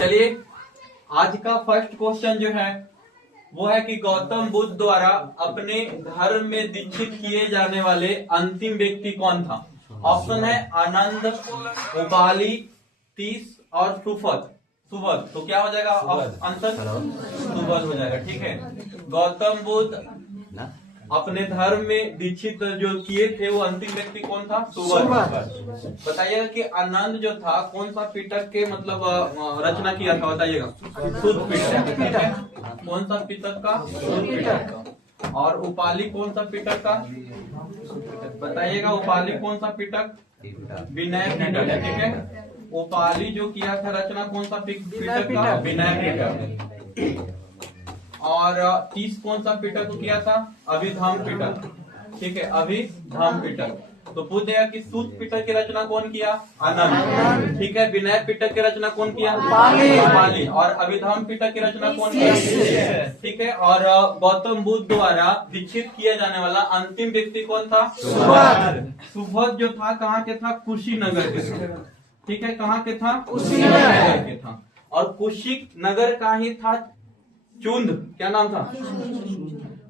चलिए आज का फर्स्ट क्वेश्चन जो है वो है कि गौतम बुद्ध द्वारा अपने धर्म में दीक्षित किए जाने वाले अंतिम व्यक्ति कौन था। ऑप्शन है आनंद, उबाली, तीस और सुफद। तो क्या हो जाएगा आंसर? सुफद हो जाएगा। ठीक है, गौतम बुद्ध अपने धर्म में दीक्षित जो किए थे वो अंतिम व्यक्ति कौन था? सुफद। बताइएगा कि आनंद जो था कौन सा पिटक के मतलब रचना किया था, बताइएगा। शुद्ध पिटक। कौन सा पिटक का? शुद्ध पिटक। और उपाली कौन सा पिटक का? बताइएगा उपाली कौन सा पिटक? विनय पिटक। ठीक है, उपाली जो किया था रचना कौन सा पिटक का? विनय पिटक। और 30 कौन सा पिटक को किया था? अभिधम पिटक। ठीक है, अभिधम पिटक। तो पूछ देगा कि सूत पिटक की रचना कौन किया? आनंद। ठीक है, विनय पिटक की रचना कौन किया? उपाली। और अभिधम पिटक की रचना कौन किया? ठीक है, और गौतम बुद्ध द्वारा दीक्षित किया जाने वाला अंतिम व्यक्ति कौन था? सुफद। सुफद जो था कहाँ के था? कुशीनगर के था। ठीक है, कहाँ के था? कुशीनगर के था। और कुशिक नगर का ही था चुंद। क्या नाम था?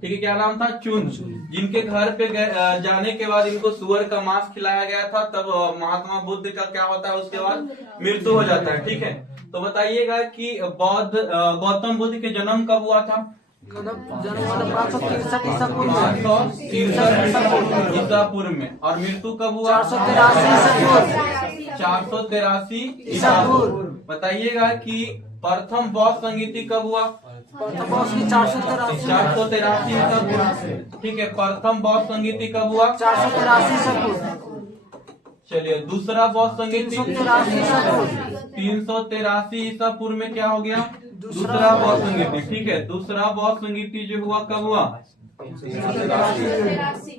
ठीक है, क्या नाम था? चुंद। जिनके घर पे जाने के बाद इनको सुअर का मांस खिलाया गया था, तब महात्मा बुद्ध का क्या होता है उसके बाद? मृत्यु हो जाता है। ठीक है, तो बताइएगा कि गौतम बुद्ध के जन्म कब हुआ था? 563 ईसा पूर्व में। और मृत्यु कब हुआ? 483 ईसा पूर्व। बताइएगा कि प्रथम बौद्ध संगीति कब हुआ? 483 ईसा पूर्व। ठीक है, प्रथम बौद्ध संगीति कब हुआ? 483 ईसा पूर्व। चलिए, दूसरा बौद्ध संगीति 383 ईसा पूर्व में क्या हो गया? दूसरा बौद्ध संगीति। ठीक है, दूसरा बौद्ध संगीति जो हुआ कब हुआ?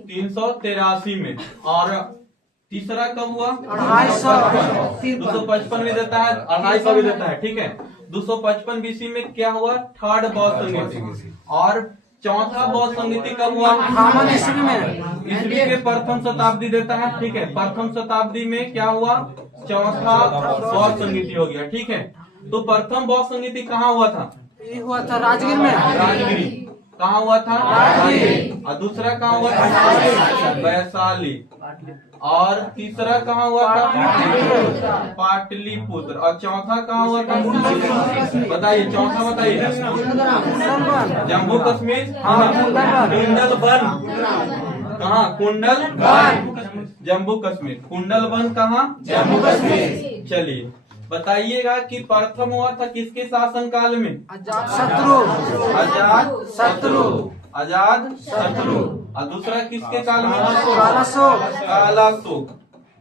383 में। और तीसरा कब हुआ? 255 में देता है, 250 भी देता है। ठीक है, 255 बीसी में क्या हुआ? थर्ड बौद्ध संगीति। और चौथा बौद्ध संगीति कब हुआ? ईस्वी के प्रथम शताब्दी देता है। ठीक है, प्रथम शताब्दी में क्या हुआ? चौथा बौद्ध संगीति हो गया। ठीक है, तो प्रथम बौद्ध संगीति कहाँ हुआ था? ये हुआ था राजगीर में। राजगिरी। कहाँ हुआ था? राजगिरी। और दूसरा कहाँ हुआ था? वैशाली। और तीसरा कहाँ हुआ था? पाटलिपुत्र। और चौथा कहाँ हुआ था? बताइए, चौथा बताइए। जम्मू कश्मीर। कुंडलबन। कहाँ? कुंडलबन जम्मू कश्मीर। कुंडलबन कहाँ? जम्मू कश्मीर। चलिए, बताइएगा कि प्रथम हुआ था किसके शासन काल में? अजात शत्रु। और दूसरा किसके काल में? कालाशोक।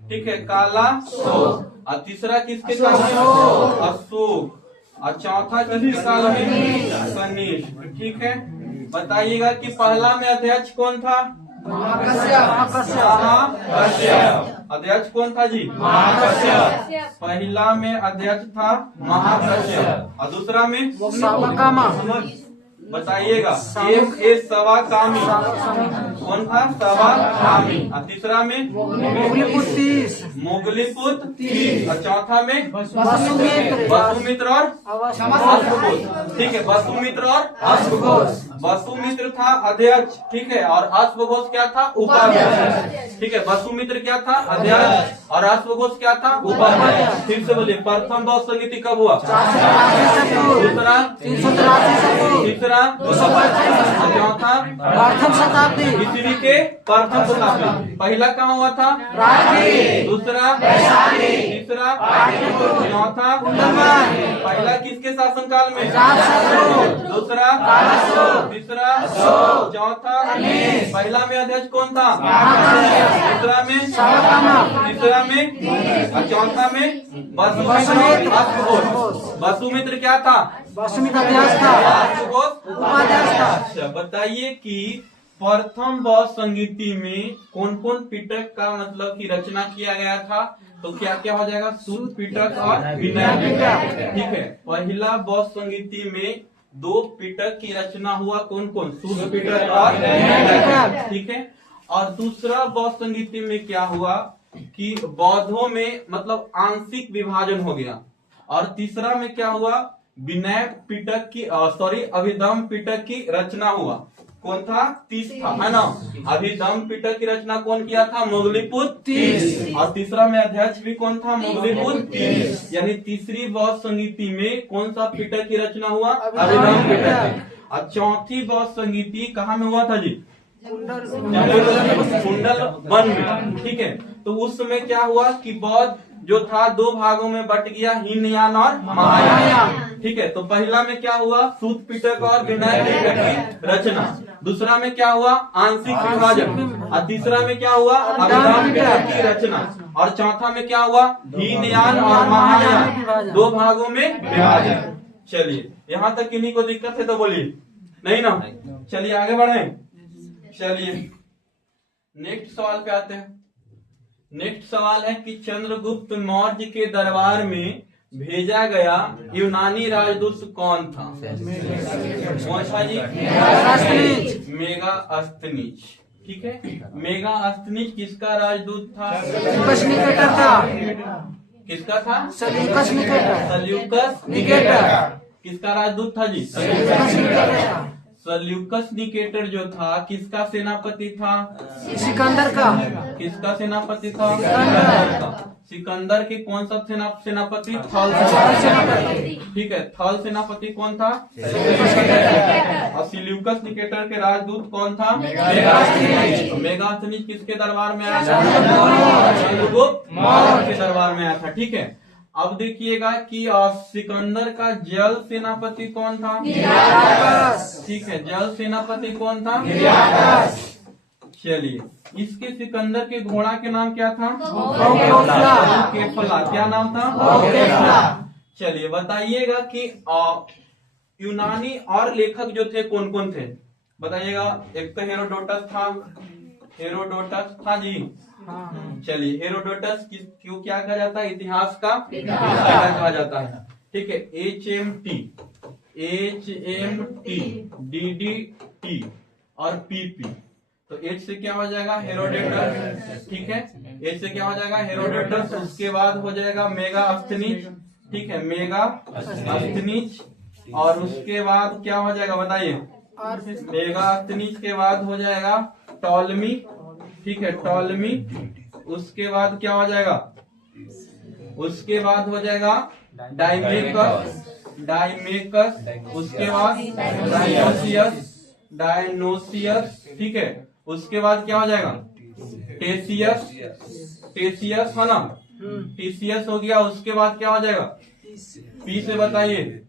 ठीक है, कालाशोक। और तीसरा किसके काल में? अशोक। और चौथा किसके काल में? कनिष्क। ठीक है, बताइएगा कि पहला में अध्यक्ष कौन था? अध्यक्ष कौन था जी? महाकश्यप। पहला में अध्यक्ष था महाकश्यप। और दूसरा में? बताइएगा। सवाकामी। कौन था? सवाकामी। और तीसरा में? मोगलीपुत्र। और चौथा में? वसुमित्र और अश्वघोष। ठीक है, वसुमित्र और अश्वघोष। वसुमित्र था अध्यक्ष। ठीक है, और अश्वघोष क्या था? उपाध्यक्ष। ठीक है, वसुमित्र क्या था? अध्यक्ष। और अश्वघोष क्या था? उपाध्यक्ष। फिर से बोलिए, प्रथम बौद्ध संगीति कब हुआ? दूसरा? तीसरा? चौथा? प्रथम शताब्दी। ईस्वी के प्रथम शताब्दी। पहला कहाँ हुआ था? दूसरा? तीसरा? चौथा? पहला किसके शासन काल में? दूसरा? तीसरा? चौथा? पहला में अध्यक्ष कौन था? दूसरा में? तीसरा में? और चौथा में? वसुमित्र क्या था? वसुमित्र अध्यक्ष था। उपाध्यक्ष था। अच्छा, बताइए कि प्रथम बौद्ध संगीति में कौन कौन पिटक का मतलब की रचना किया गया था? तो क्या क्या हो जाएगा? शुद्ध पिटक और विनय पिटक। ठीक है, पहला बौद्ध संगीति में 2 पिटक की रचना हुआ। कौन कौन? शुद्ध पिटक और विनय पिटक। ठीक है, और दूसरा बौद्ध संगीति में क्या हुआ कि बौद्धों में मतलब आंशिक विभाजन हो गया। और तीसरा में क्या हुआ, विनय पिटक की अभिधम पिटक की रचना हुआ। कौन था? तीस था, है ना। अभिधम पिटक की रचना कौन किया था? मोगलीपुत्र तीस। और तीसरा में अध्यक्ष भी कौन था? मोगलीपुत्र तीस। यानी तीसरी बौद्ध संगीति में कौन सा पिटक की रचना हुआ? अभिधम पिटक। और चौथी बौद्ध संगीति कहाँ में हुआ था जी? कुंडल वन में, ठीक है। तो उस समय क्या हुआ कि बौद्ध जो था दो भागों में बट गया, हीनयान और महायान, ठीक है। तो पहला में क्या हुआ? सूत पिटक और विनय पिटक की रचना। दूसरा में क्या हुआ? आंशिक विभाजन। और तीसरा में क्या हुआ? अभिधम पिटक की रचना। और चौथा में क्या हुआ? हीनयान और महायान, दो भागों में विभाजन। चलिए, यहाँ तक किन्हीं को दिक्कत है तो बोलिए, नहीं ना। चलिए आगे बढ़े। चलिए नेक्स्ट सवाल पे आते हैं। नेक्स्ट सवाल है कि चंद्रगुप्त मौर्य के दरबार में भेजा गया यूनानी राजदूत कौन था? कौन था जी? मेगास्थनीज, ठीक है। मेगास्थनीज किसका राजदूत था? किसका था? Seleucus Nicator. किसका राजदूत था जी? सेल्यूकस निकेटर जो था किसका सेनापति था? सिकंदर का। किसका सेनापति था? सिकंदर का। सिकंदर के कौन सा सेनापति? थल सेनापति, ठीक है। थल सेनापति कौन था? और सेल्यूकस निकेटर के राजदूत कौन था? मेगास्थनीज किसके दरबार में आया था? चंद्रगुप्त मौर्य के दरबार में आया था, ठीक है। अब देखिएगा कि सिकंदर का जल सेनापति कौन था? ठीक है, जल सेनापति कौन था? चलिए, इसके सिकंदर के घोड़ा के नाम क्या था? केफला। क्या नाम था? चलिए बताइएगा कि यूनानी और लेखक जो थे कौन कौन थे, बताइएगा। एक तो हेरोडोटस था जी। चलिए, हेरोडोटस क्यों क्या कहा जाता है? इतिहास का कहा जाता है, ठीक है। HMT, DDT और PP। तो H से क्या हो जाएगा? हेरोडोटस, ठीक है। H से क्या हो जाएगा? हेरोडोटस। उसके बाद हो जाएगा मेगास्थनीज, ठीक है, मेगास्थनीज। और उसके बाद क्या हो जाएगा बताइए? मेगास्थनीज के बाद हो जाएगा टॉलमी, ठीक है, टॉलमी। उसके बाद क्या हो जाएगा? उसके बाद हो जाएगा डायमेकस। उसके बाद डायनोसियस, ठीक है। उसके बाद क्या हो जाएगा? टेसियस है ना, टीसियस हो गया। उसके बाद क्या हो जाएगा? पी से बताइए।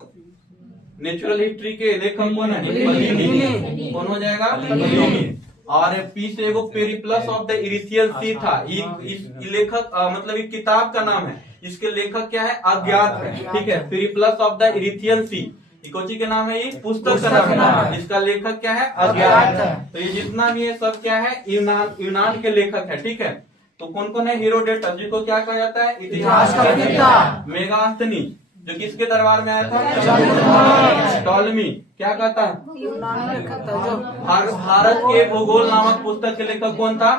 नेचुरल हिस्ट्री के लेखक कौन है? प्लिनी। कौन हो जाएगा? प्लिनी। और पी से एगो पेरिप्लस ऑफ द इरिथियन सी था। लेखक मतलब एक किताब का नाम है, इसके लेखक क्या है? अज्ञात है, ठीक है। पेरिप्लस ऑफ द इरिथियन सी कोची के नाम है? ये पुस्तक का नाम है, इसका लेखक क्या है? अज्ञात है। तो ये जितना भी है सब क्या है? यूनान के लेखक है, ठीक है। तो कौन कौन है? हेरोडोटस, जिसको क्या कहा जाता है? इतिहास का पिता। मेगास्थनीज जो किसके दरबार में आया था? टॉलमी क्या कहता है? भारत के भूगोल नामक पुस्तक के लेखक कौन था?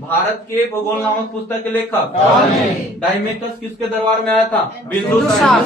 भारत के भूगोल नामक पुस्तक के लेखक। डायमेकस किसके दरबार में आया था? बिंदुसार।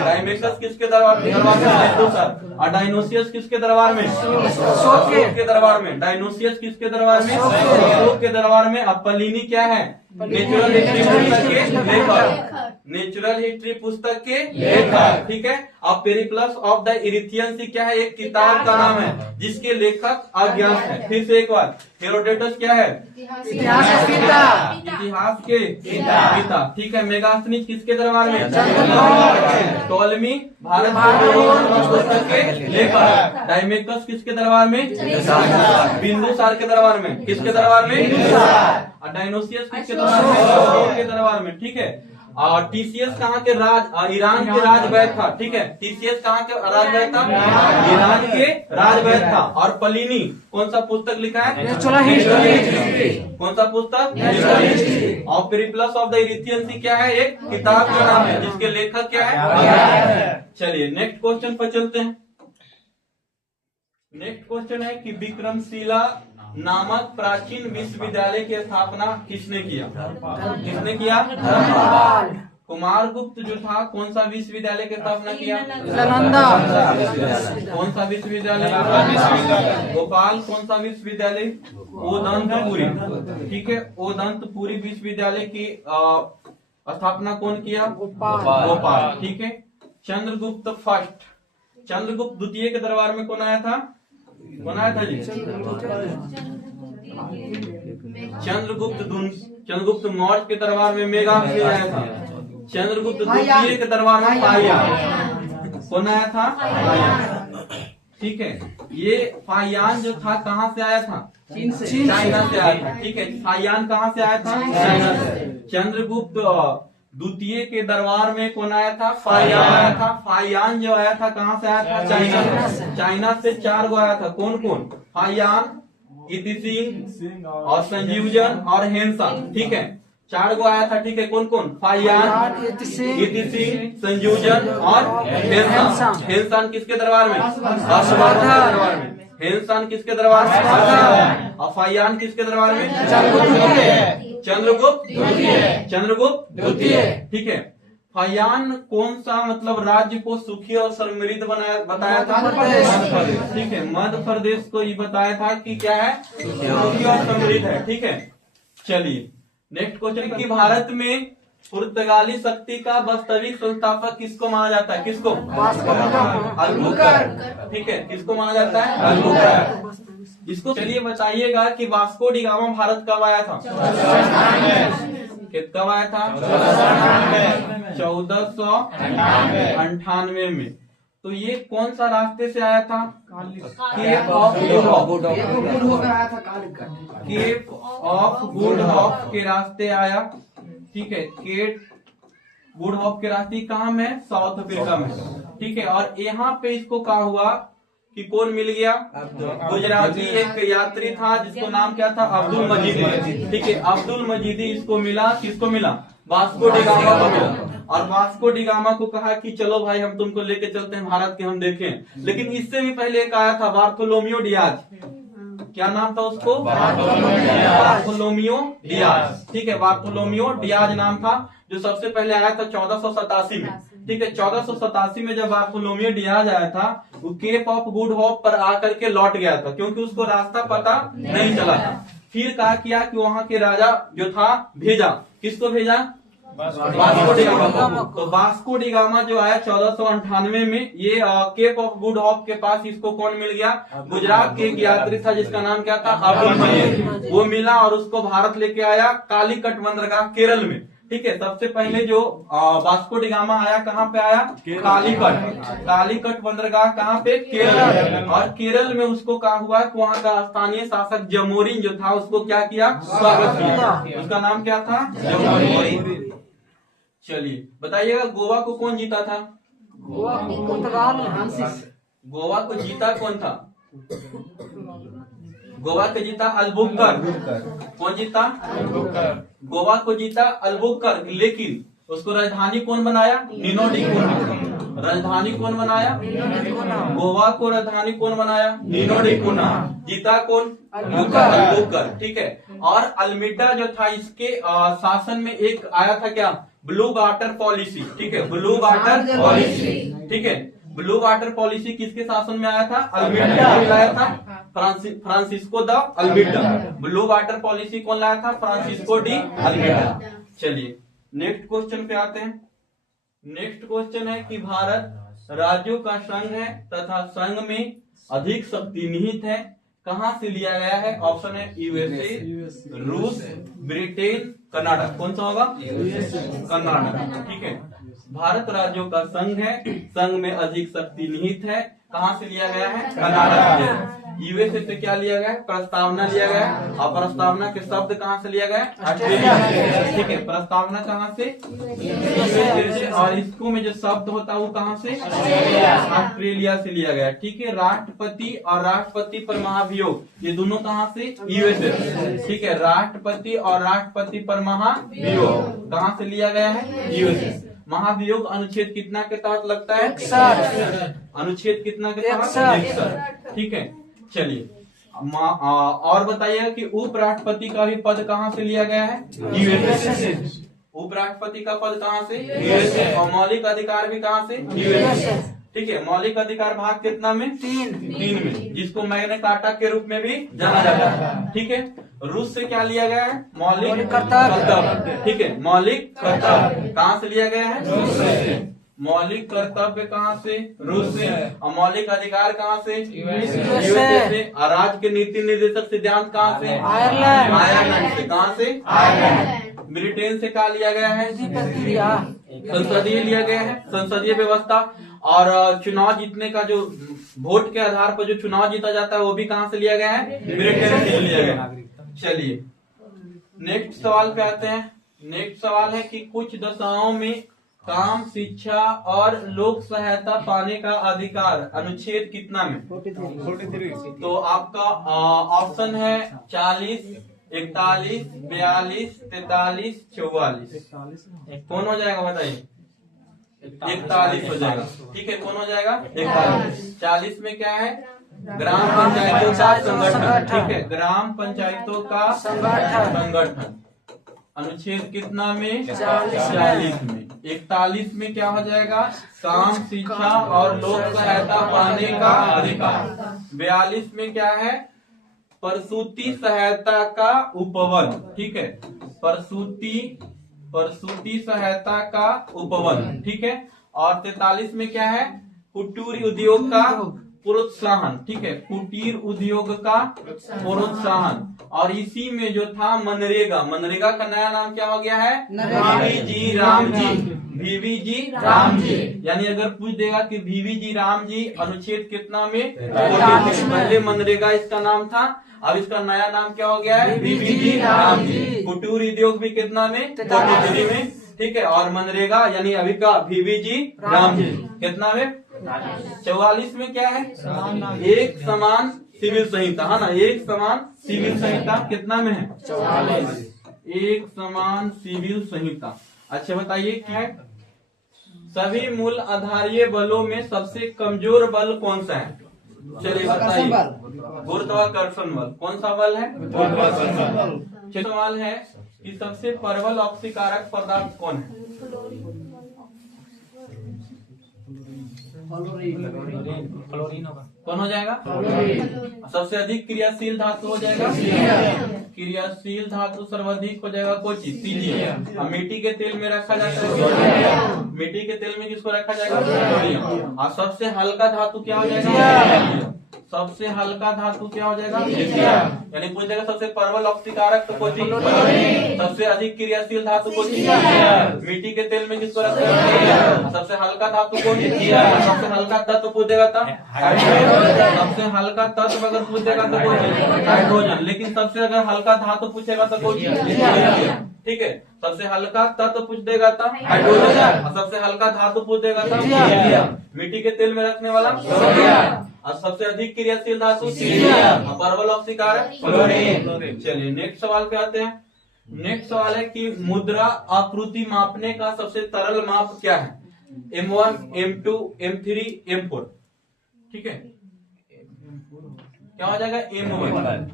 डायमेकस किसके दरबार में? बिंदुसार। और डायनोसियस किसके दरबार में? अशोक के दरबार में। डायनोसियस किसके दरबार में? अशोक के दरबार में। अब प्लिनी क्या है? नेचुरल हिस्ट्री पुस्तक के लेखक। नेचुरल हिस्ट्री पुस्तक के लेखक, ठीक है। अब पेरिप्लस ऑफ द इरिथियन सी क्या है? एक किताब का नाम है जिसके लेखक अज्ञात है। फिर से एक बार, हेरोडोटस क्या है? इतिहास के पिता, ठीक है। मेगास्थनीज किसके दरबार में? टॉलमी भारत पुस्तक के लेखक। डायमेकस किसके दरबार में? बिंदुसार के दरबार में। किसके दरबार में? और डायनोसियस किसके दरबार में? के दरबार में, ठीक है। और टीसीएस कहाँ के? ईरान के राजवैद था, ठीक है। टीसीएस कहाँ के राजवैद था? ईरान के राजवैद था। और प्लिनी कौन सा पुस्तक लिखा है? कौन सा पुस्तक? और पेरिप्लस ऑफ द इरिथियन सी क्या है? एक किताब का नाम है जिसके लेखक क्या है? चलिए नेक्स्ट क्वेश्चन पर चलते हैं। नेक्स्ट क्वेश्चन है कि विक्रमशिला नामक प्राचीन विश्वविद्यालय की स्थापना किसने किया? किसने किया? कुमारगुप्त जो था कौन सा विश्वविद्यालय की स्थापना किया? नालंदा। कौन सा विश्वविद्यालय? भोपाल। कौन सा विश्वविद्यालय? ओदंतपुरी। ठीक है, ओदंतपुरी विश्वविद्यालय की स्थापना कौन किया? भोपाल। ठीक है। चंद्रगुप्त फर्स्ट, चंद्रगुप्त द्वितीय के दरबार में कौन आया था? कौन आया था जी? चंद्रगुप्त मौर्य के दरबार में मेघाक्षी आया था। चंद्रगुप्त द्वितीय के दरबार में फाहियान। कौन आया था? ठीक है। ये फाहियान जो था कहाँ से आया था? चाइना से आया था। ठीक है, फाहियान कहाँ से आया था? चाइना से। चंद्रगुप्त द्वितीय के दरबार में कौन आया था? फाहियान आया था। फाहियान जो आया था कहाँ से आया था? चाइना से। चाइना से 4 गो आया था। कौन कौन? फाहियान, इति सिंह और संजीवजन और हेनसन। ठीक है, 4 गो आया था। ठीक है, कौन कौन? फाहियान, इति सिंह, संजीवजन और हेनसन। हेनसन किसके दरबार में? हर्षवर्धन के दरबार में। हेनसन किसके दरबार में? और फाहियान किसके दरबार में? चंद्रगुप्त द्वितीय। ठीक है। फाहियान कौन सा मतलब राज्य को सुखी और समृद्ध बताया था? ठीक है, मध्य प्रदेश को ये बताया था कि क्या है? सुखी और समृद्ध है। ठीक है, चलिए नेक्स्ट क्वेश्चन कि भारत में पुर्तगाली शक्ति का वास्तविक संस्थापक किसको माना जाता है? किसको? अल्बुकर्क। ठीक है, किसको माना जाता है? अल्बुकर्क। इसको चलिए बताइएगा कि वास्को डी गामा भारत कब आया था? कब आया था? 1498 में। तो ये कौन सा रास्ते से आया था? केप ऑफ गुड होप के रास्ते आया। ठीक है, केप गुड होप के रास्ते कहाँ में? साउथ अफ्रीका में। ठीक है, और यहाँ पे इसको कहा हुआ कि कौन मिल गया? गुजराती एक यात्री था जिसको नाम क्या था? अब्दुल मजीदी। ठीक है, अब्दुल मजीदी इसको मिला। किसको मिला? वास्को डी गामा को मिला। और वास्को डी गामा को कहा कि चलो भाई हम तुमको लेके चलते हैं भारत के, हम देखें। लेकिन इससे भी पहले एक आया था बार्थोलोमियो डियाज। क्या नाम था उसको? Bartolomeu Diaz. ठीक है, बार्थोलोमियो डियाज नाम था, जो सबसे पहले आया था 1487 में। ठीक है, 1487 में जब बार्थोलोमियो डियाज आया था, वो केप ऑफ गुड होप पर आकर के लौट गया था, क्योंकि उसको रास्ता पता नहीं चला था। फिर कहा किया कि वहाँ के राजा जो था भेजा। किसको भेजा? वास्को डी गामा को। तो वास्को डी गामा जो आया 1498 में, ये केप ऑफ गुड होप के पास इसको कौन मिल गया? गुजरात के एक यात्री था जिसका नाम क्या था? अब्दुल मजीद। वो मिला और उसको भारत लेके आया कालीकट बंदरगाह केरल में। ठीक है, सबसे पहले जो वास्को डी गामा आया कहाँ पे आया? कालीकट बंदरगाह कहाँ पे? केरल। और केरल में उसको कहा हुआ कि वहाँ का स्थानीय शासक जमोरिन जो था उसको क्या किया? स्वागत किया। उसका नाम क्या था? जमोरिन। चलिए बताइएगा गोवा को कौन जीता था? गोवा को जीता कौन था? गोवा को जीता अल्बुकर्क। कौन जीता? गोवा को जीता अल्बुकर्क, लेकिन उसको राजधानी कौन बनाया? नीनो डी कुना। राजधानी कौन बनाया? गोवा को राजधानी कौन बनाया? नीनो डी कुना। जीता कौन? अल्बुकर्क। ठीक है, और अल्मीडा जो था इसके शासन में एक आया था क्या? Blue water policy. ठीक है, ब्लू वाटर पॉलिसी। ठीक है, ब्लू वाटर पॉलिसी किसके शासन में आया था? अल्मीडा लाया था, Francisco de Almeida. Blue water policy कौन लाया था? Francisco de Almeida. चलिए नेक्स्ट क्वेश्चन पे आते हैं। नेक्स्ट क्वेश्चन है कि भारत राज्यों का संघ है तथा संघ में अधिक शक्ति निहित है, कहाँ से लिया गया है? ऑप्शन है यूएसए, रूस, ब्रिटेन, कनाडा। कौन सा होगा? कनाडा। ठीक है, भारत राज्यों का संघ है, संघ में अधिक शक्ति निहित है, कहाँ से लिया गया है? कनाडा से। यूएसए से क्या लिया गया? प्रस्तावना लिया गया। और प्रस्तावना के शब्द कहाँ से लिया गया? ऑस्ट्रेलिया। ठीक है, प्रस्तावना कहाँ से? यूएसए। और इसको में जो शब्द होता है वो कहाँ से? ऑस्ट्रेलिया से लिया गया। ठीक है, राष्ट्रपति और राष्ट्रपति पर महाभियोग, ये दोनों कहाँ से? यूएसए। ठीक है, राष्ट्रपति और राष्ट्रपति पर महाभियोग कहाँ से लिया गया है? यूएसए। महाभियोग अनुच्छेद कितना के तहत लगता है? 61। अनुच्छेद कितना के तहत? 61। ठीक है, चलिए और बताइएगा कि उपराष्ट्रपति का भी पद कहाँ से लिया गया है? यूएसए से। उपराष्ट्रपति का पद कहाँ से? यूएसए। और मौलिक अधिकार भी कहाँ से? यूएसए। ठीक है, मौलिक अधिकार भाग कितना में? 3 में, जिसको मैग्ना कार्टा के रूप में भी जाना जाता है। ठीक है, रूस से क्या लिया गया है? मौलिक कर्तव्य। ठीक है, मौलिक कर्तव्य कहाँ से लिया गया है? रूस से। मौलिक कर्तव्य कहाँ से? रूस से। और मौलिक अधिकार कहाँ से? यूएसए से। और राज्य के नीति निर्देशक सिद्धांत कहाँ से? आयरलैंड से। कहाँ से? आयरलैंड। ब्रिटेन से क्या लिया गया है? संसदीय लिया गया है, संसदीय व्यवस्था। और चुनाव जीतने का जो वोट के आधार पर जो चुनाव जीता जाता है वो भी कहाँ से लिया गया है? ब्रिटेन से लिया गया है। चलिए नेक्स्ट सवाल पे आते हैं। नेक्स्ट सवाल है कि कुछ दशाओं में काम, शिक्षा और लोक सहायता पाने का अधिकार अनुच्छेद कितना में? 43। तो आपका ऑप्शन है 40, 41, 42, 43, 44। कौन हो जाएगा बताइए? 41 हो जाएगा। ठीक है, कौन हो जाएगा? 41। 40 में क्या है? ग्राम पंचायतों का संगठन। ठीक है, ग्राम पंचायतों का संगठन। अनुच्छेद कितना में? 40 में। 41 में क्या हो जाएगा? काम, शिक्षा और लोक सहायता पाने का अधिकार। 42 में क्या है? प्रसूति सहायता का उपवन। ठीक है, प्रसूति सहायता का उपवन। ठीक है, और 43 में क्या है? कुटीर उद्योग का प्रोत्साहन। ठीक है, कुटीर उद्योग का प्रोत्साहन। और इसी में जो था मनरेगा, मनरेगा का नया नाम क्या हो गया है? VVG राम जी। VVG राम जी। यानी अगर पूछ देगा कि VVG राम जी अनुच्छेद कितना में? पहले मनरेगा इसका नाम था, अब इसका नया नाम क्या हो गया है? VVG राम जी। कुटीर उद्योग भी कितना में? 43 में। ठीक है, और मनरेगा यानी अभी का VVG राम जी कितना में? 44 में क्या है? एक समान सिविल संहिता, है ना? एक समान सिविल संहिता कितना में है? 44। एक समान सिविल संहिता। अच्छा बताइए क्या है? सभी मूल आधारीय बलों में सबसे कमजोर बल कौन सा है? चलिए बताइए। गुरुत्वाकर्षण बल। कौन सा बल है? गुरुत्वाकर्षण। सवाल है कि सबसे प्रबल ऑक्सीकारक पदार्थ कौन है? कौन हो जाएगा? सबसे अधिक क्रियाशील धातु हो जाएगा? क्रियाशील धातु सर्वाधिक हो जाएगा कौन चीज? सीजियम। और मिट्टी के तेल में रखा जाता है? मिट्टी के तेल में किसको रखा जाएगा? सोडियम। और सबसे हल्का धातु क्या हो जाएगा? सबसे हल्का धातु क्या हो जाएगा? यानी पूछ देगा सबसे प्रबल ऑक्सीकारक तो कौन चीज? सबसे अधिक क्रियाशील धातु कौन चीज? मिट्टी के तेल में किसको रखा जाएगा? सबसे हल्का धातु कौन चीज? सबसे हल्का तत्व पूछ देगा तो सबसे हल्का तत्व अगर पूछेगा तो कौन चीज? हाइड्रोजन। लेकिन सबसे अगर हल्का धातु पूछेगा तो कौन चीज? ठीक है, सबसे हल्का तत्व पूछ देगा तो हाइड्रोजन। और सबसे हल्का धातु पूछ देगा तो मिट्टी के तेल में रखने वाला और सबसे अधिक क्रियाशील धातु प्रबल ऑक्सीकारक क्लोरीन। चलिए नेक्स्ट सवाल पे आते हैं। नेक्स्ट सवाल है कि मुद्रा आकृति मापने का सबसे सरल माप क्या है? M1, M2, M3, M4। ठीक है, क्या हो जाएगा? M1।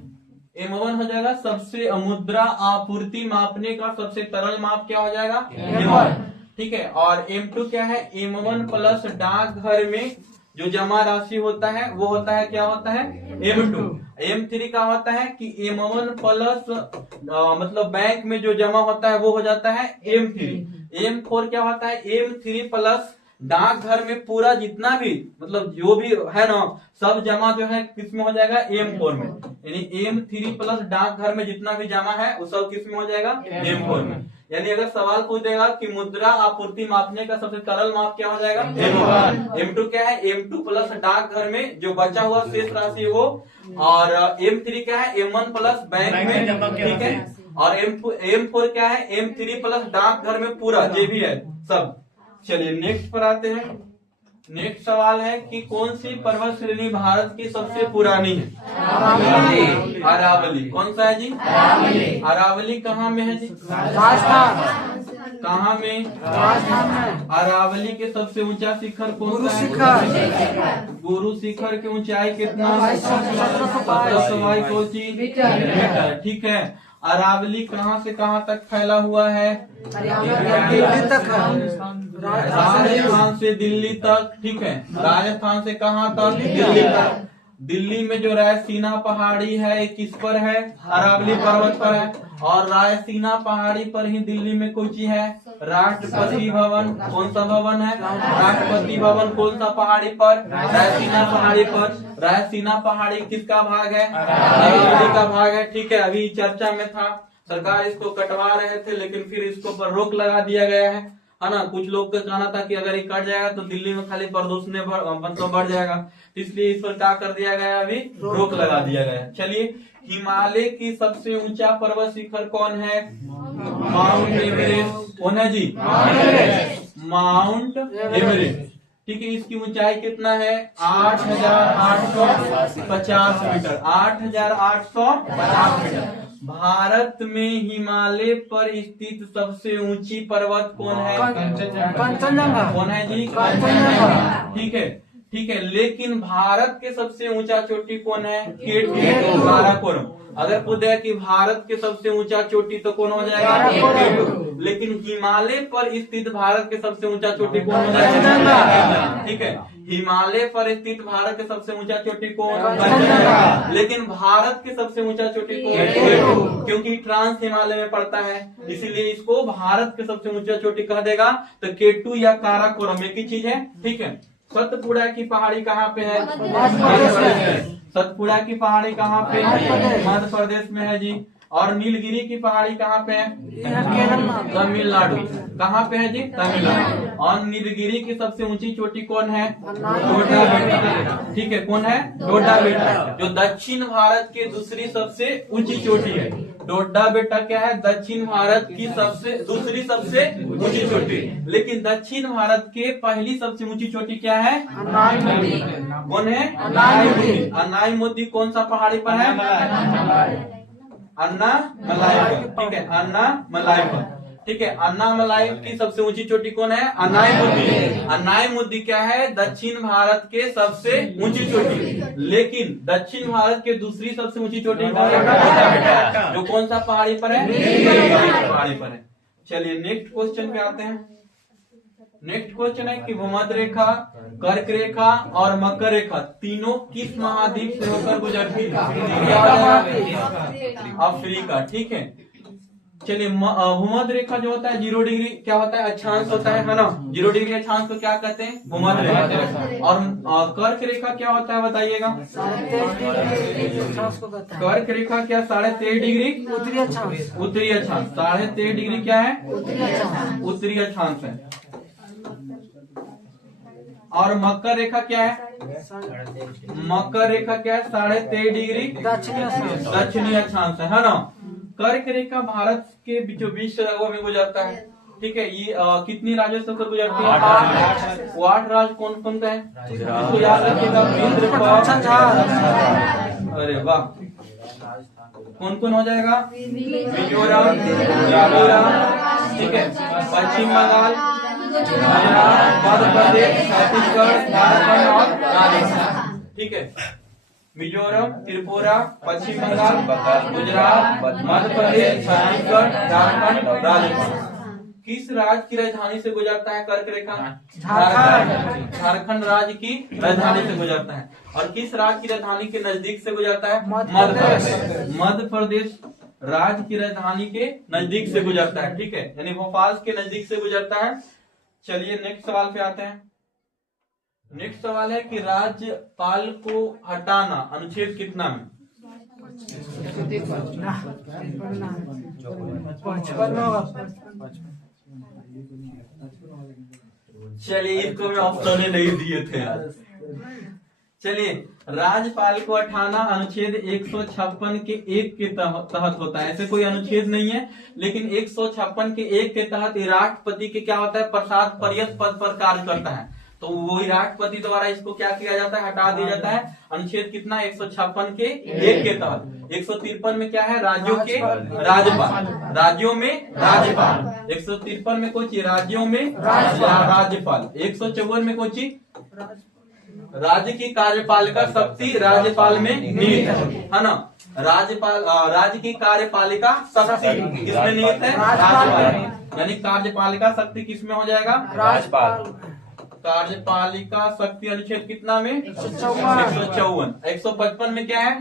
M1 हो जाएगा सबसे मुद्रा आपूर्ति मापने का सबसे तरल माप क्या हो जाएगा? M1। ठीक है, और M2 क्या है? M1 प्लस डाकघर में जो जमा राशि होता है वो होता है क्या होता है? M2। M3 का होता है कि M1 प्लस मतलब बैंक में जो जमा होता है वो हो जाता है M3। M4 क्या होता है? M3 प्लस डाकघर में पूरा जितना भी मतलब जो भी है ना सब जमा जो है किस में हो जाएगा? M4 में। यानी M3 प्लस डाकघर में जितना भी जमा है वो सब किस में हो जाएगा? M4 में। यानी अगर सवाल पूछ देगा कि मुद्रा आपूर्ति मापने का सबसे सरल माप क्या हो जाएगा? M1। M2 क्या है? M2 प्लस डाकघर में जो बचा हुआ शेष राशि वो, और M3 क्या है? M1 प्लस बैंक में। ठीक है, और M4 क्या है? M3 प्लस डाकघर में पूरा जो भी है सब। चलिए नेक्स्ट पर आते हैं। नेक्स्ट सवाल है कि कौन सी पर्वत श्रेणी भारत की सबसे पुरानी है? अरावली। कौन सा है जी? अरावली कहाँ में है जी? कहाँ में? अरावली के सबसे ऊंचा शिखर कौन सा है? गुरु शिखर की ऊंचाई कितना? 1700 मीटर। ठीक है, अरावली कहाँ से कहाँ तक फैला हुआ है? दिल्ली तक है। राजस्थान से दिल्ली तक, ठीक है। राजस्थान से कहाँ तक? दिल्ली तक। दिल्ली में जो रायसीना पहाड़ी है ये किस पर है? अरावली पर्वत पर है। और रायसीना पहाड़ी पर ही दिल्ली में कौन सी है? राष्ट्रपति भवन। कौन सा भवन है? राष्ट्रपति भवन। कौन सा पहाड़ी पर? रायसीना पहाड़ी पर। रायसीना पहाड़ी किसका भाग है? अरावली का भाग है, ठीक है। अभी चर्चा में था, सरकार इसको कटवा रहे थे लेकिन फिर इसको पर रोक लगा दिया गया है ना। कुछ लोग का कहना था कि अगर ये कट जाएगा तो दिल्ली में खाली प्रदूषण मतलब बढ़ जाएगा, इसलिए इस पर क्या कर दिया गया? अभी रोक लगा दिया गया। चलिए, हिमालय की सबसे ऊंचा पर्वत शिखर कौन है? Mount Everest. कौन है जी? माउंट एवरेस्ट, ठीक है। इसकी ऊंचाई कितना है? 8,850 मीटर। 8,850 मीटर। भारत में हिमालय पर स्थित सबसे ऊंची पर्वत कौन है? कंचनजंगा। कौन है जी? कंचनजंगा। ठीक है, ठीक है। लेकिन भारत के सबसे ऊंचा चोटी कौन है? केटू, काराकोरम। अगर पूछे कि भारत के सबसे ऊंचा चोटी तो कौन हो जाएगा? केटू। लेकिन हिमालय पर स्थित भारत के सबसे ऊंचा चोटी कौन हो जाएगा? ठीक है, हिमालय पर स्थित भारत के सबसे ऊंचा चोटी कौन? कंचनजंगा। लेकिन भारत के सबसे ऊंचा चोटी कौन? केटू, क्योंकि ट्रांस हिमालय में पड़ता है, इसीलिए इसको भारत के सबसे ऊंचा चोटी कह देगा। तो केटू या काराकोरम एक ही चीज है, ठीक है। सतपुड़ा की पहाड़ी कहाँ पे है? सतपुड़ा की पहाड़ी कहाँ पे है? मध्य प्रदेश में है जी। और नीलगिरी की पहाड़ी कहाँ पे है? तमिलनाडु। कहाँ पे है जी? तमिलनाडु। और नीलगिरी की सबसे ऊंची चोटी कौन है? डोडा बेटा, ठीक है। कौन है? डोडा बेटा, जो दक्षिण भारत की दूसरी सबसे ऊंची चोटी है। डोडा बेटा क्या है? दक्षिण भारत की दूसरी सबसे ऊंची चोटी। लेकिन दक्षिण भारत के पहली सबसे ऊंची चोटी क्या है? कौन है? अन्नाई मोदी कौन सा पहाड़ी पर है? अन्नामलाई, ठीक है। अन्नामलाई, ठीक है। अन्नामलाई की सबसे ऊंची चोटी कौन है? अन्नाईमुदी। अन्नाईमुदी क्या है? दक्षिण भारत के सबसे ऊंची चोटी। लेकिन दक्षिण भारत के दूसरी सबसे ऊंची चोटी कौन है? जो कौन सा पहाड़ी पर है? पहाड़ी पर है। चलिए नेक्स्ट क्वेश्चन पे आते हैं। नेक्स्ट क्वेश्चन है कि भूमध्य रेखा, कर्क रेखा और मकर रेखा तीनों किस महाद्वीप से होकर गुजरती है? अफ्रीका, ठीक है। चलिए, भूमध्य रेखा जो होता है 0 डिग्री क्या होता है? अक्षांश होता है ना। 0 डिग्री अक्षांश को क्या कहते हैं? भूमध्य रेखा। और कर्क रेखा क्या होता है बताइएगा? कर्क रेखा क्या? 23.5 डिग्री उत्तरी अक्षांश। उत्तरी अक्षांश 23.5 डिग्री क्या है? उत्तरी अक्षांश है। और मकर रेखा क्या है? मकर रेखा क्या है? 23.5 डिग्री दक्षिणी अक्षांश है ना। कर्क रेखा भारत के बीचों बीच राज्यों में गुजरता है, ठीक है। ये कितनी राज्यों से होकर गुजरती है? वो 8 राज्य कौन कौन सा है? इसको याद रखिएगा। अरे वाह, कौन कौन हो जाएगा? मिजोरम, त्रिपुरा, ठीक है। पश्चिम बंगाल, मध्य प्रदेश, छत्तीसगढ़, झारखंड और राजस्थान, ठीक है। मिजोरम, त्रिपुरा, पश्चिम बंगाल, गुजरात, मध्य प्रदेश, छत्तीसगढ़, झारखंड और राजस्थान। किस राज्य की राजधानी से गुजरता है कर्क रेखा? झारखंड। झारखंड राज्य की राजधानी से गुजरता है। और किस राज्य की राजधानी के नजदीक से गुजरता है? मध्य प्रदेश। मध्य प्रदेश राज्य की राजधानी के नजदीक से गुजरता है, ठीक है। यानी भोपाल के नजदीक से गुजरता है। चलिए नेक्स्ट सवाल पे आते हैं। नेक्स्ट सवाल है कि राज्यपाल को हटाना अनुच्छेद कितना में? चलिए, इसको मैं ऑप्शन नहीं दिए थे यार। चलिए, राज्यपाल को हटाना अनुच्छेद 156 के 1 के तहत होता है। ऐसे कोई अनुच्छेद नहीं है, लेकिन 156 के 1 के तहत राष्ट्रपति के क्या होता है? प्रसाद पर्यत पद पर कार्य करता है। तो वही राष्ट्रपति द्वारा इसको क्या किया जाता है? हटा दिया जाता है। अनुच्छेद कितना? 156 के 1 के तहत। 153 में क्या है? राज्यों के राज्यपाल, राज्यों में राज्यपाल। 153 में कौन सी? राज्यों में राज्यपाल। 154 में कौन सी? राज्य की कार्यपालिका शक्ति राज्यपाल में निहित है ना। राज्यपाल राज्य की कार्यपालिका शक्ति किसमें निहित है? राज्यपाल। यानी कार्यपालिका शक्ति किसमें हो जाएगा? राज्यपाल। कार्यपालिका शक्ति अनुच्छेद कितना में? 154। 155 में क्या है?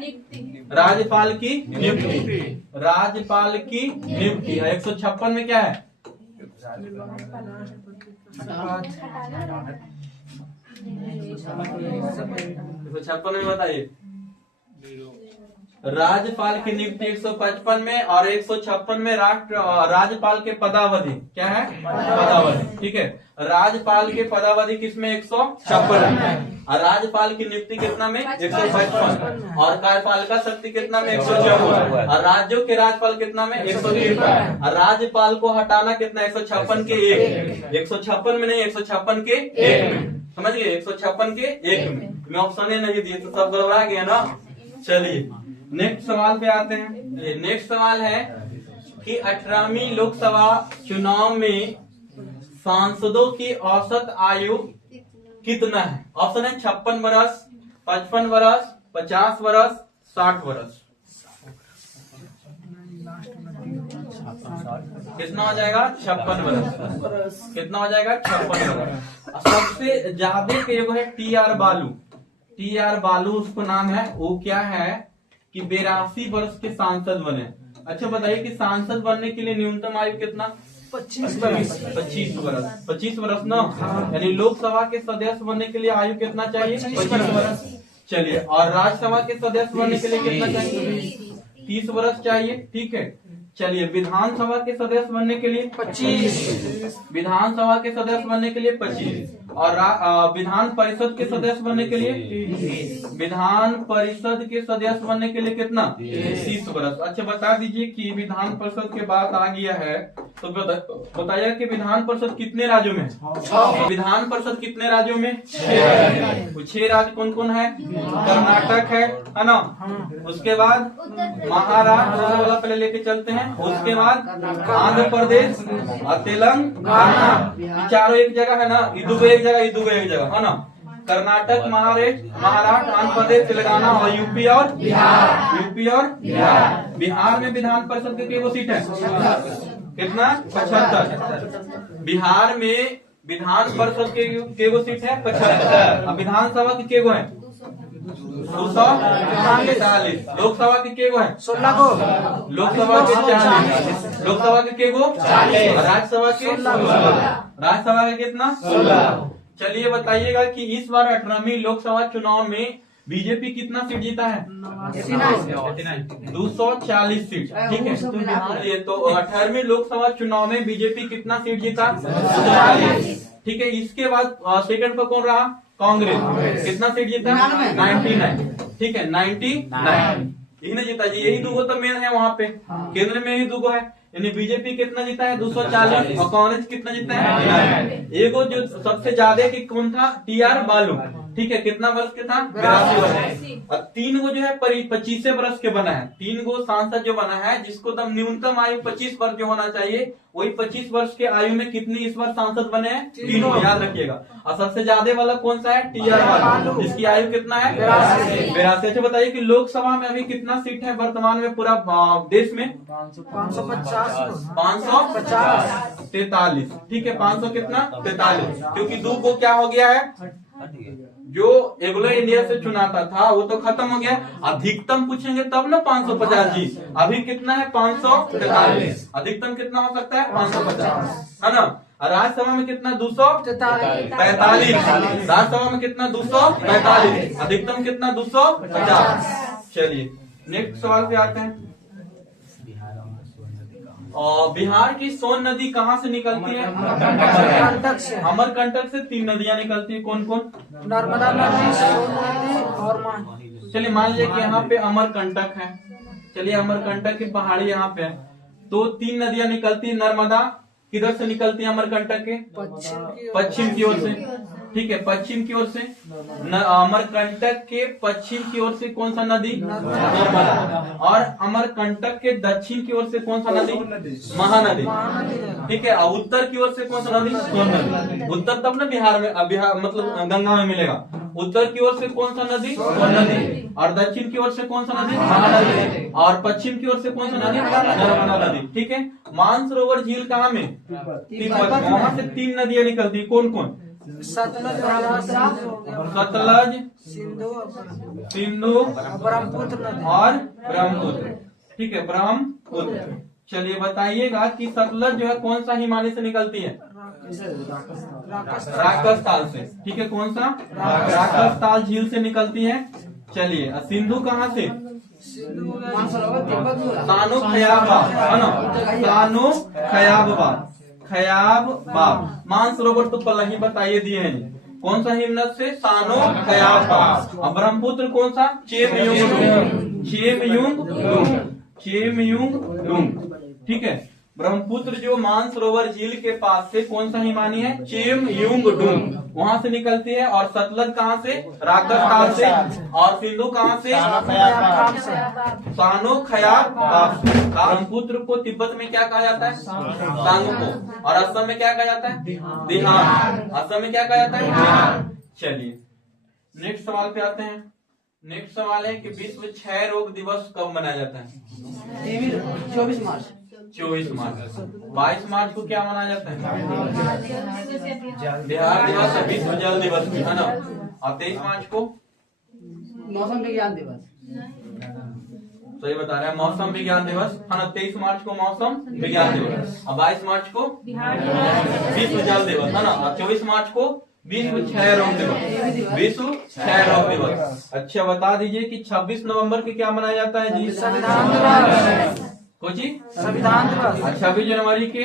राज्यपाल की नियुक्ति। राज्यपाल की नियुक्ति। 156 में क्या है? 156 में बताइए। राज्यपाल की नियुक्ति 155 में और 156 में राज्यपाल के पदावधि क्या है? पदावधि। ठीक है, राज्यपाल के पदावधि किसमें? 156 में। और राज्यपाल की नियुक्ति कितना में? 155। और कार्यपालिका शक्ति कितना में? 154। और राज्यों के राज्यपाल कितना में? 153। और राज्यपाल को हटाना कितना? 156 के 1। 156 में नहीं, 156 के 1 में। समझ गए? 156 के 1 में। मैं ऑप्शन नहीं दिए तो सब गड़बड़ा गया ना। चलिए नेक्स्ट सवाल पे आते हैं। नेक्स्ट सवाल है कि 18वीं लोकसभा चुनाव में सांसदों की औसत आयु कितना है? ऑप्शन है 56 वर्ष, 55 वर्ष, 50 वर्ष, 60 वर्ष। कितना हो जाएगा? 56 वर्ष। कितना हो जाएगा? 56 वर्ष। सबसे ज्यादा के एगो है TR बालू। TR बालू उसको नाम है। वो क्या है कि 82 वर्ष के सांसद बने। अच्छा बताइए कि सांसद बनने के लिए न्यूनतम आयु कितना? 25 वर्ष। 25 वर्ष ना। यानी लोकसभा के सदस्य बनने के लिए आयु कितना चाहिए? 25 वर्ष। चलिए, और राज्यसभा के सदस्य बनने के लिए कितना चाहिए? 30 वर्ष चाहिए। ठीक है, चलिए विधानसभा के सदस्य बनने के लिए 25। विधानसभा के सदस्य बनने के लिए 25। और विधान परिषद के सदस्य बनने के लिए विधान परिषद के सदस्य बनने के लिए कितना? 30 वर्ष। अच्छा बता दीजिए कि विधान परिषद के बाद आ गया है तो बताइए कि विधान परिषद कितने राज्यों में है? विधान परिषद कितने राज्यों में? 6 राज्य कौन कौन है? कर्नाटक है ना। उसके बाद महाराष्ट्र वाला पहले लेके चलते हैं। उसके बाद आंध्र प्रदेश और तेलंगाना। चारों एक जगह है ना। इदुगो एक जगह, इदुगो एक जगह है ना। कर्नाटक, महाराष्ट्र, आंध्र प्रदेश, तेलंगाना और यूपी और बिहार। यूपी और बिहार। बिहार में विधान परिषद के कितनी सीट है? कितना? 75। बिहार में विधान परिषद के वो सीट है 75। अब विधानसभा के केगो है? 243। लोकसभा के केगो है? 16 को। लोकसभा के 40। लोकसभा के केगो? 40। राज्यसभा के 16। राज्यसभा के कितना? 16। चलिए बताइएगा कि इस बार 18वीं लोकसभा चुनाव में बीजेपी कितना सीट जीता है? 240 सीट। ठीक है, तो 18वीं लोकसभा चुनाव में बीजेपी कितना सीट जीता? 240। ठीक है, इसके बाद सेकंड पर कौन रहा? कांग्रेस। कितना सीट जीता? 99। ठीक है, 99 इन्हें जीता जी। यही दुगो तो मेन है वहाँ पे, केंद्र में ही दुगो है। यानी बीजेपी कितना जीता है? 240। और कांग्रेस कितना जीता है? एगो जो सबसे ज्यादा की कौन था? TR बालू। ठीक है, कितना वर्ष के था? 82 वर्ष। और 3 गो जो है 25 वर्ष के बना है। 3 गो सांसद जो बना है जिसको तब न्यूनतम आयु 25 वर्ष जो होना चाहिए, वही 25 वर्ष के आयु में कितनी इस बार सांसद बने हैं? 3 गो, याद रखिएगा। और सबसे ज्यादा वाला कौन सा है? TR बालू, जिसकी आयु कितना है? 82। अच्छा बताइए कि लोकसभा में अभी कितना सीट है वर्तमान में पूरा देश में? 543। ठीक है, 500 कितना? 43। क्योंकि 2 को क्या हो गया है? जो एग्लो इंडिया से चुनाता था वो तो खत्म हो गया। अधिकतम पूछेंगे तब ना 550 जी। अभी कितना है? 543। अधिकतम कितना हो सकता है? 550 है ना। राज्यसभा में कितना? 245। राज्यसभा में कितना? 245। अधिकतम कितना? 250। चलिए नेक्स्ट सवाल पे आते हैं। और बिहार की सोन नदी कहाँ से निकलती है? अमरकंटक से। अमरकंटक से 3 नदियां निकलती है। कौन कौन? नर्मदा नदी, सोन नदी और चलिए मान लीजिए कि यहाँ पे अमरकंटक है। चलिए अमरकंटक की पहाड़ी यहाँ पे है तो 3 नदियां निकलती है। नर्मदा किधर से निकलती है? अमरकंटक के पश्चिम की ओर से। ठीक है, पश्चिम की ओर से। अमरकंटक के पश्चिम की ओर से कौन सा नदी? नर्मदा। और अमरकंटक के दक्षिण की ओर से कौन सा नदी? महानदी। ठीक है, उत्तर की ओर से कौन सा नदी? सोन नदी। उत्तर तब ना बिहार में, बिहार मतलब गंगा में मिलेगा। उत्तर की ओर से कौन सा नदी? नदी। और दक्षिण की ओर से कौन सा नदी? महानदी। और पश्चिम की ओर से कौन सा नदी? नर्मदा नदी। ठीक है। मानसरोवर झील कहाँ में? तिब्बत। वहां से 3 नदियां निकलती, कौन कौन? सतलज, सतलज, सिंधु ब्रह्मपुत्र नदी और ब्रह्मपुत्र। ठीक है, ब्रह्मपुत्र। चलिए बताइएगा कि सतलज जो है कौन सा हिमालय से निकलती है? राकसताल से। ठीक है, कौन सा? राकसताल झील से निकलती है। चलिए, सिंधु कहाँ से? सानो खयाबाब, है ना? सानो खयाबाब, खयाबाब। मानसरोवर तो पहले ही बताइए दिए हैं जी। कौन सा हिमनद से? सानो खयाबाब। और ब्रह्मपुत्र कौन सा? चेमयुंगडुंग, चेमयुंगडुंग, चेमयुंगडुंग। ठीक है, ब्रह्मपुत्र जो मानसरोवर झील के पास से कौन सा हिमानी है? चेमयुंगडुंग, वहां से निकलती है। और सतलज कहाँ से? राकसताल से। और सिंधु कहाँ से? सानो खयाबाब। ब्रह्मपुत्र को तिब्बत में क्या कहा जाता है? सांगपो। और असम में क्या कहा जाता है? दिहान। असम में क्या कहा जाता है? दिहान। चलिए नेक्स्ट सवाल पे आते हैं। नेक्स्ट सवाल है कि विश्व क्षय रोग दिवस कब मनाया जाता है? 24 मार्च। 24 मार्च। 22 मार्च को क्या मनाया जाता है? बिहार दिवस है, विश्व जल दिवस भी, है ना? और 23 मार्च को मौसम विज्ञान दिवस। सही बता रहे हैं, मौसम विज्ञान दिवस, है ना? 23 मार्च को मौसम विज्ञान दिवस। और 22 मार्च को विश्व जल दिवस, है ना? और 24 मार्च को विश्व क्षय रोग दिवस, विश्व क्षय रोग दिवस। अच्छा बता दीजिए कि 26 नवंबर को क्या मनाया जाता है जी? संविधान दिवस। कुछ ही संविधान दिवस। 26 जनवरी के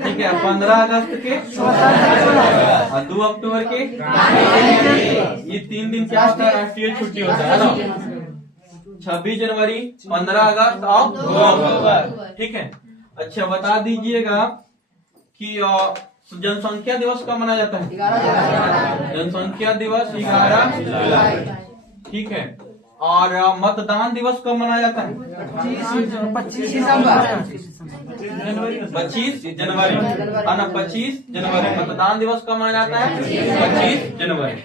ठीक है, 15 अगस्त के और 2 अक्टूबर के। ये 3 दिन क्या होता है? राष्ट्रीय छुट्टी होता है ना? 26 जनवरी, 15 अगस्त और 2 अक्टूबर। ठीक है। अच्छा बता दीजिएगा कि जनसंख्या दिवस कब मनाया जाता है? जनसंख्या दिवस 11 जुलाई। ठीक है। और मतदान दिवस कब मनाया जाता है? 25 दिसंबर। 25 जनवरी, है ना? 25 जनवरी मतदान दिवस कब मनाया जाता है? 25 जनवरी।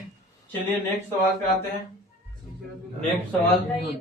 चलिए नेक्स्ट सवाल पे आते हैं। नेक्स्ट सवाल